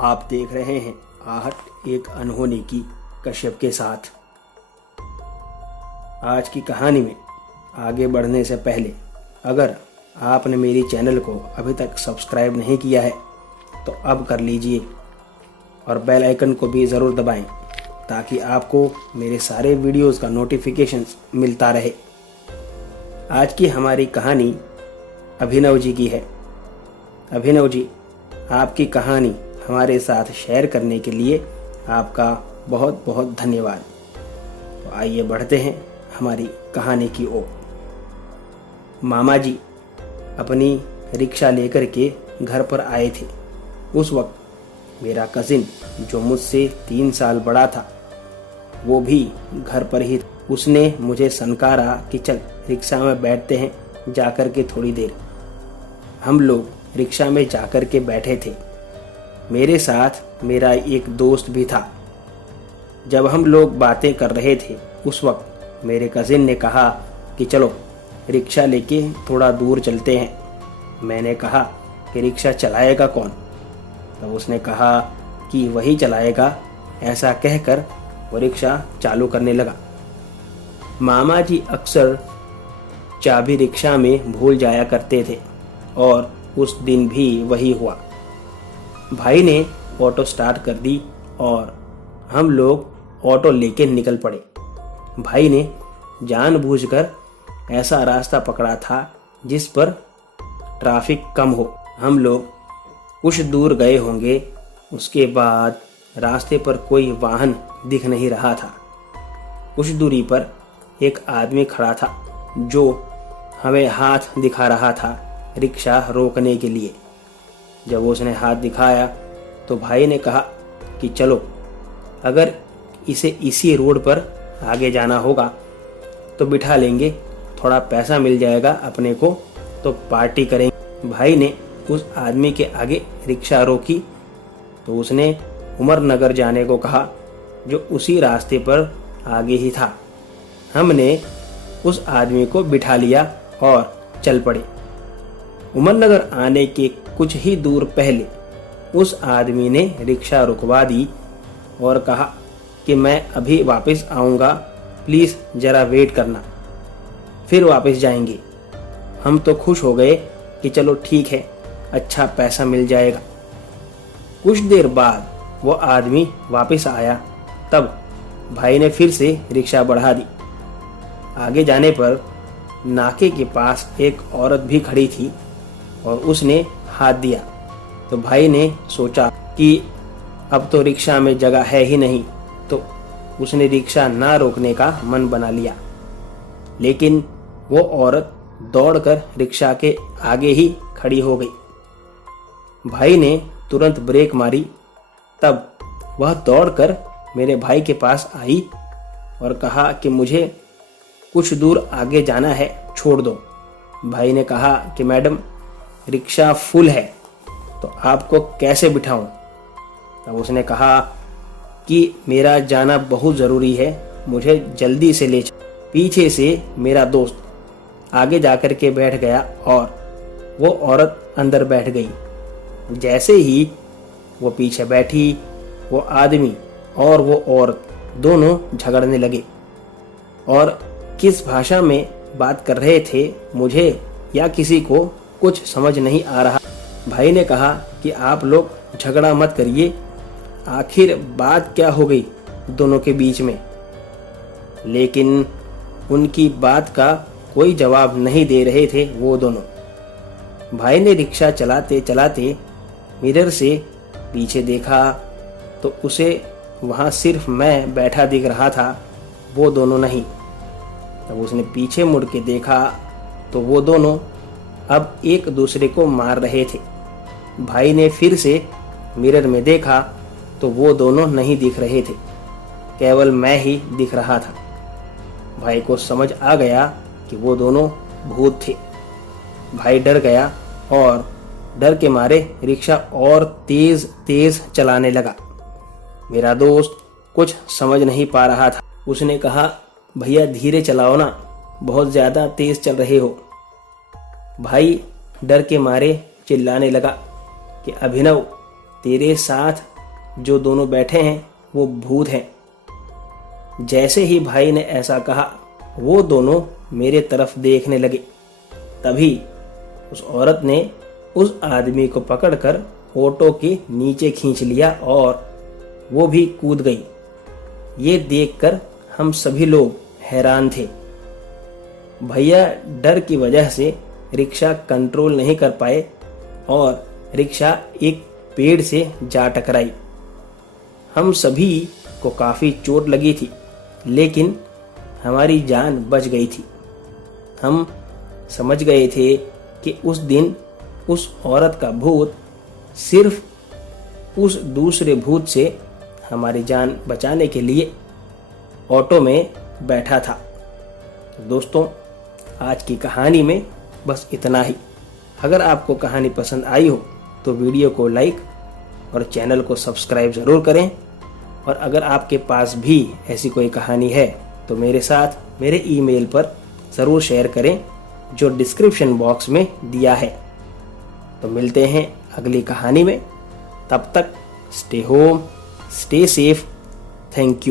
आप देख रहे हैं आहट एक अनहोनी की कश्यप के साथ। आज की कहानी में आगे बढ़ने से पहले अगर आपने मेरी चैनल को अभी तक सब्सक्राइब नहीं किया है तो अब कर लीजिए और बेल आइकन को भी ज़रूर दबाएं ताकि आपको मेरे सारे वीडियोस का नोटिफिकेशन मिलता रहे। आज की हमारी कहानी अभिनव जी की है। अभिनव जी, आपकी कहानी हमारे साथ शेयर करने के लिए आपका बहुत बहुत धन्यवाद। तो आइए बढ़ते हैं हमारी कहानी की ओर। मामा जी अपनी रिक्शा लेकर के घर पर आए थे। उस वक्त मेरा कजिन जो मुझसे 3 साल बड़ा था वो भी घर पर ही। उसने मुझे सनकारा कि चल रिक्शा में बैठते हैं जाकर के थोड़ी देर। हम लोग रिक्शा में जाकर के बैठे थे। मेरे साथ मेरा एक दोस्त भी था। जब हम लोग बातें कर रहे थे उस वक्त मेरे कजिन ने कहा कि चलो रिक्शा लेके थोड़ा दूर चलते हैं। मैंने कहा कि रिक्शा चलाएगा कौन? तब उसने कहा कि वही चलाएगा। ऐसा कहकर वो रिक्शा चालू करने लगा। मामा जी अक्सर चाबी रिक्शा में भूल जाया करते थे और उस दिन भी वही हुआ। भाई ने ऑटो स्टार्ट कर दी और हम लोग ऑटो लेके निकल पड़े। भाई ने जानबूझकर ऐसा रास्ता पकड़ा था जिस पर ट्रैफिक कम हो। हम लोग कुछ दूर गए होंगे, उसके बाद रास्ते पर कोई वाहन दिख नहीं रहा था। कुछ दूरी पर एक आदमी खड़ा था जो हमें हाथ दिखा रहा था रिक्शा रोकने के लिए। जब उसने हाथ दिखाया तो भाई ने कहा कि चलो अगर इसे इसी रोड पर आगे जाना होगा तो बिठा लेंगे, थोड़ा पैसा मिल जाएगा अपने को तो पार्टी करेंगे। भाई ने उस आदमी के आगे रिक्शा रोकी तो उसने उमर नगर जाने को कहा जो उसी रास्ते पर आगे ही था। हमने उस आदमी को बिठा लिया और चल पड़े। उमर नगर आने के कुछ ही दूर पहले उस आदमी ने रिक्शा रुकवा दी और कहा कि मैं अभी वापस आऊँगा, प्लीज़ ज़रा वेट करना, फिर वापस जाएंगे। हम तो खुश हो गए कि चलो ठीक है, अच्छा पैसा मिल जाएगा। कुछ देर बाद वो आदमी वापस आया। तब भाई ने फिर से रिक्शा बढ़ा दी। आगे जाने पर नाके के पास एक औरत भी खड़ी थी और उसने हाथ दिया तो भाई ने सोचा कि अब तो रिक्शा में जगह है ही नहीं, तो उसने रिक्शा ना रोकने का मन बना लिया। लेकिन वो औरत दौड़कर रिक्शा के आगे ही खड़ी हो गई। भाई ने तुरंत ब्रेक मारी। तब वह दौड़कर मेरे भाई के पास आई और कहा कि मुझे कुछ दूर आगे जाना है, छोड़ दो। भाई ने कहा कि मैडम रिक्शा फुल है तो आपको कैसे बिठाऊं? तब उसने कहा कि मेरा जाना बहुत ज़रूरी है, मुझे जल्दी से ले चल। पीछे से मेरा दोस्त आगे जाकर के बैठ गया और वो औरत अंदर बैठ गई। जैसे ही वो पीछे बैठी, वो आदमी और वो औरत दोनों झगड़ने लगे और किस भाषा में बात कर रहे थे मुझे या किसी को कुछ समझ नहीं आ रहा। भाई ने कहा कि आप लोग झगड़ा मत करिए, आखिर बात क्या हो गई दोनों के बीच में। लेकिन उनकी बात का कोई जवाब नहीं दे रहे थे वो दोनों। भाई ने रिक्शा चलाते चलाते मिरर से पीछे देखा तो उसे वहाँ सिर्फ मैं बैठा दिख रहा था, वो दोनों नहीं। तब उसने पीछे मुड़ के देखा तो वो दोनों अब एक दूसरे को मार रहे थे। भाई ने फिर से मिरर में देखा तो वो दोनों नहीं दिख रहे थे, केवल मैं ही दिख रहा था। भाई को समझ आ गया कि वो दोनों भूत थे। भाई डर गया और डर के मारे रिक्शा और तेज तेज चलाने लगा। मेरा दोस्त कुछ समझ नहीं पा रहा था। उसने कहा भैया धीरे चलाओ ना, बहुत ज़्यादा तेज चल रहे हो। भाई डर के मारे चिल्लाने लगा कि अभिनव तेरे साथ जो दोनों बैठे हैं वो भूत हैं। जैसे ही भाई ने ऐसा कहा वो दोनों मेरे तरफ देखने लगे। तभी उस औरत ने उस आदमी को पकड़कर ऑटो के नीचे खींच लिया और वो भी कूद गई। ये देखकर हम सभी लोग हैरान थे। भैया डर की वजह से रिक्शा कंट्रोल नहीं कर पाए और रिक्शा एक पेड़ से जा टकराई। हम सभी को काफ़ी चोट लगी थी, लेकिन हमारी जान बच गई थी। हम समझ गए थे कि उस दिन उस औरत का भूत सिर्फ उस दूसरे भूत से हमारी जान बचाने के लिए ऑटो में बैठा था। तो दोस्तों, आज की कहानी में बस इतना ही। अगर आपको कहानी पसंद आई हो तो वीडियो को लाइक और चैनल को सब्सक्राइब ज़रूर करें। और अगर आपके पास भी ऐसी कोई कहानी है तो मेरे साथ मेरे ईमेल पर ज़रूर शेयर करें, जो डिस्क्रिप्शन बॉक्स में दिया है। तो मिलते हैं अगली कहानी में। तब तक stay home, stay safe. Thank you.